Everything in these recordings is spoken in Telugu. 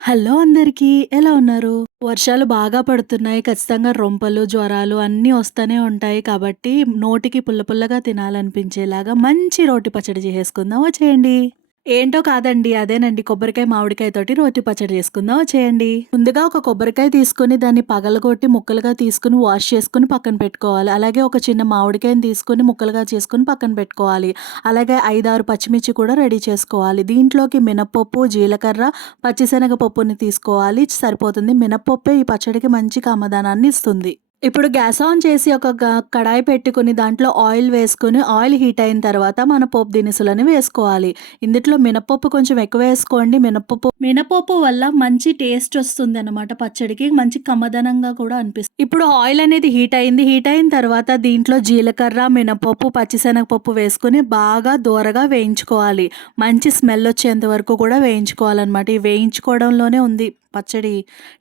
హలో అందరికీ. ఎలా ఉన్నారు? వర్షాలు బాగా పడుతున్నాయి. ఖచ్చితంగా రొంపలు, జ్వరాలు అన్నీ వస్తూనే ఉంటాయి. కాబట్టి నోటికి పుల్ల పుల్లగా తినాలనిపించేలాగా మంచి రోటి పచ్చడి చేసేసుకుందాం వచ్చేయండి. ఏంటో కాదండి. అదేనండి కొబ్బరికాయ, మామిడికాయతోటి రోటి పచ్చడి చేసుకుందాం వచ్చేయండి. ముందుగా ఒక కొబ్బరికాయ తీసుకొని దాన్ని పగలగొట్టి ముక్కలుగా తీసుకొని వాష్ చేసుకొని పక్కన పెట్టుకోవాలి. అలాగే ఒక చిన్న మామిడికాయని తీసుకొని ముక్కలుగా చేసుకొని పక్కన పెట్టుకోవాలి. అలాగే 5, 6 పచ్చిమిర్చి కూడా రెడీ చేసుకోవాలి. దీంట్లోకి మినపప్పు, జీలకర్ర, పచ్చిశనగపప్పుని తీసుకోవాలి. సరిపోతుంది. మినపప్పే ఈ పచ్చడికి మంచి కమ్మదనాన్ని ఇస్తుంది. ఇప్పుడు గ్యాస్ ఆన్ చేసి ఒక కడాయి పెట్టుకొని దాంట్లో ఆయిల్ వేసుకొని ఆయిల్ హీట్ అయిన తర్వాత మన పోపు దినుసులని వేసుకోవాలి. ఇందుట్లో మినపప్పు కొంచెం ఎక్కువ వేసుకోండి. మినపప్పు వల్ల మంచి టేస్ట్ వస్తుందన్నమాట పచ్చడికి. మంచి కమ్మదనంగా కూడా అనిపిస్తుంది. ఇప్పుడు ఆయిల్ అనేది హీట్ అయింది. హీట్ అయిన తర్వాత దీంట్లో జీలకర్ర, మినపప్పు, పచ్చిశనగపప్పు వేసుకొని బాగా దోరగా వేయించుకోవాలి. మంచి స్మెల్ వచ్చేంత వరకు కూడా వేయించుకోవాలన్నమాట. ఈ వేయించుకోవడంలోనే ఉంది పచ్చడి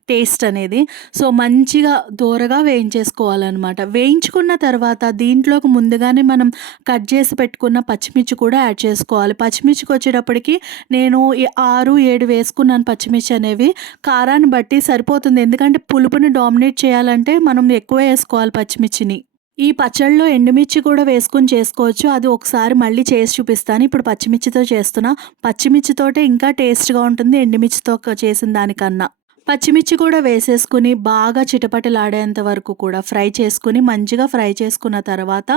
టేస్ట్ అనేది. సో మంచిగా దోరగా వేయించేసుకోవాలన్నమాట. వేయించుకున్న తర్వాత దీంట్లోకి ముందుగానే మనం కట్ చేసి పెట్టుకున్న పచ్చిమిర్చి కూడా యాడ్ చేసుకోవాలి. పచ్చిమిర్చికి వచ్చేటప్పటికి నేను 6, 7 వేసుకున్నాను పచ్చిమిర్చి అనేవి. కారాన్ని బట్టి సరిపోతుంది. ఎందుకంటే పులుపుని డామినేట్ చేయాలంటే మనం ఎక్కువ వేసుకోవాలి పచ్చిమిర్చిని. ఈ పచ్చడిలో ఎండుమిర్చి కూడా వేసుకొని చేసుకోవచ్చు. అది ఒకసారి మళ్ళీ చేసి చూపిస్తాను. ఇప్పుడు పచ్చిమిర్చితో చేస్తున్నా. పచ్చిమిర్చితోటే ఇంకా టేస్ట్‌గా ఉంటుంది ఎండుమిర్చితో చేసిన దానికన్నా. పచ్చిమిర్చి కూడా వేసేసుకొని బాగా చిటపటలాడేంత వరకు కూడా ఫ్రై చేసుకొని మంచిగా ఫ్రై చేసుకున్న తర్వాత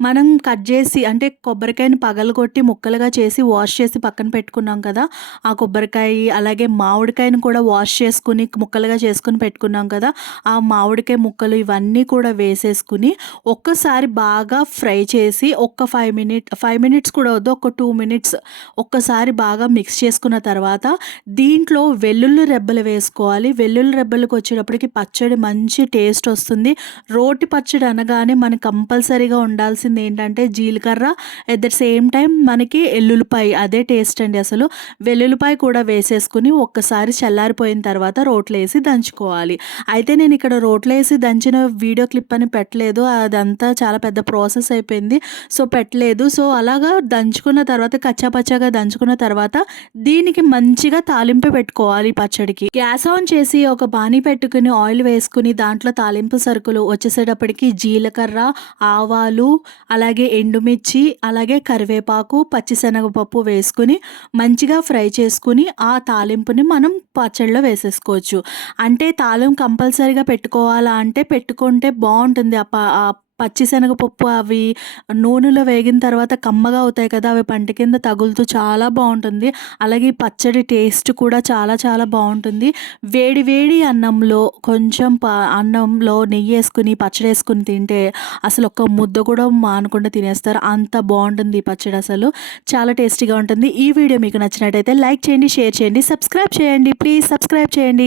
మనం కట్ చేసి అంటే కొబ్బరికాయని పగలగొట్టి ముక్కలుగా చేసి వాష్ చేసి పక్కన పెట్టుకున్నాం కదా! ఆ కొబ్బరికాయ అలాగే మామిడికాయని కూడా వాష్ చేసుకొని ముక్కలుగా చేసుకొని పెట్టుకున్నాం కదా! ఆ మామిడికాయ ముక్కలు ఇవన్నీ కూడా వేసేసుకొని ఒక్కసారి బాగా ఫ్రై చేసి ఒక 5 మినిట్స్ కూడా వద్దు. ఒక 2 మినిట్స్ ఒక్కసారి బాగా మిక్స్ చేసుకున్న తర్వాత దీంట్లో వెల్లుల్లి రెబ్బలు వేసుకోవాలి. వెల్లుల్లి రెబ్బలకు వచ్చేటప్పటికి పచ్చడి మంచి టేస్ట్ వస్తుంది. రోటి పచ్చడి అనగానే మనకు కంపల్సరీగా ఉండాల్సింది ఏంటంటే జీలకర్ర, ఎట్ ద సేమ్ టైం మనకి ఎల్లుల్లిపాయ అదే టేస్ట్ అండి అసలు. వెల్లుల్లిపాయ కూడా వేసేసుకుని ఒక్కసారి చల్లారిపోయిన తర్వాత రోట్లో వేసి దంచుకోవాలి. అయితే నేను ఇక్కడ రోట్లో వేసి దంచిన వీడియో క్లిప్ అని పెట్టలేదు. అదంతా చాలా పెద్ద ప్రాసెస్ అయిపోయింది. సో పెట్టలేదు. సో అలాగా దంచుకున్న తర్వాత కచ్చాపచ్చాగా దంచుకున్న తర్వాత దీనికి మంచిగా తాలింపు పెట్టుకోవాలి పచ్చడికి. గ్యాస్ ఆన్ చేసి ఒక బాణీ పెట్టుకుని ఆయిల్ వేసుకుని దాంట్లో తాలింపు సరుకులు వచ్చేసేటప్పటికి జీలకర్ర, ఆవాలు, అలాగే ఎండుమిర్చి, అలాగే కరివేపాకు, పచ్చిశనగపప్పు వేసుకుని మంచిగా ఫ్రై చేసుకుని ఆ తాలింపుని మనం పచ్చడిలో వేసేసుకోవచ్చు. అంటే తాలింపు కంపల్సరీగా పెట్టుకోవాలా అంటే పెట్టుకుంటే బాగుంటుంది. ఆ పచ్చిశనగపప్పు అవి నూనెలో వేగిన తర్వాత కమ్మగా అవుతాయి కదా! అవి పంట కింద తగులుతూ చాలా బావుంటుంది. అలాగే ఈ పచ్చడి టేస్ట్ కూడా చాలా చాలా బావుంటుంది. వేడి వేడి అన్నంలో కొంచెం అన్నంలో నెయ్యేసుకొని పచ్చడేసుకొని తింటే అసలు ఒక్క ముద్ద కూడా మానకుండా తినేస్తారు. అంత బావుంటుంది ఈ పచ్చడి అసలు. చాలా టేస్టీగా ఉంటుంది. ఈ వీడియో మీకు నచ్చినట్టయితే లైక్ చేయండి, షేర్ చేయండి, సబ్స్క్రైబ్ చేయండి. ప్లీజ్ సబ్స్క్రైబ్ చేయండి.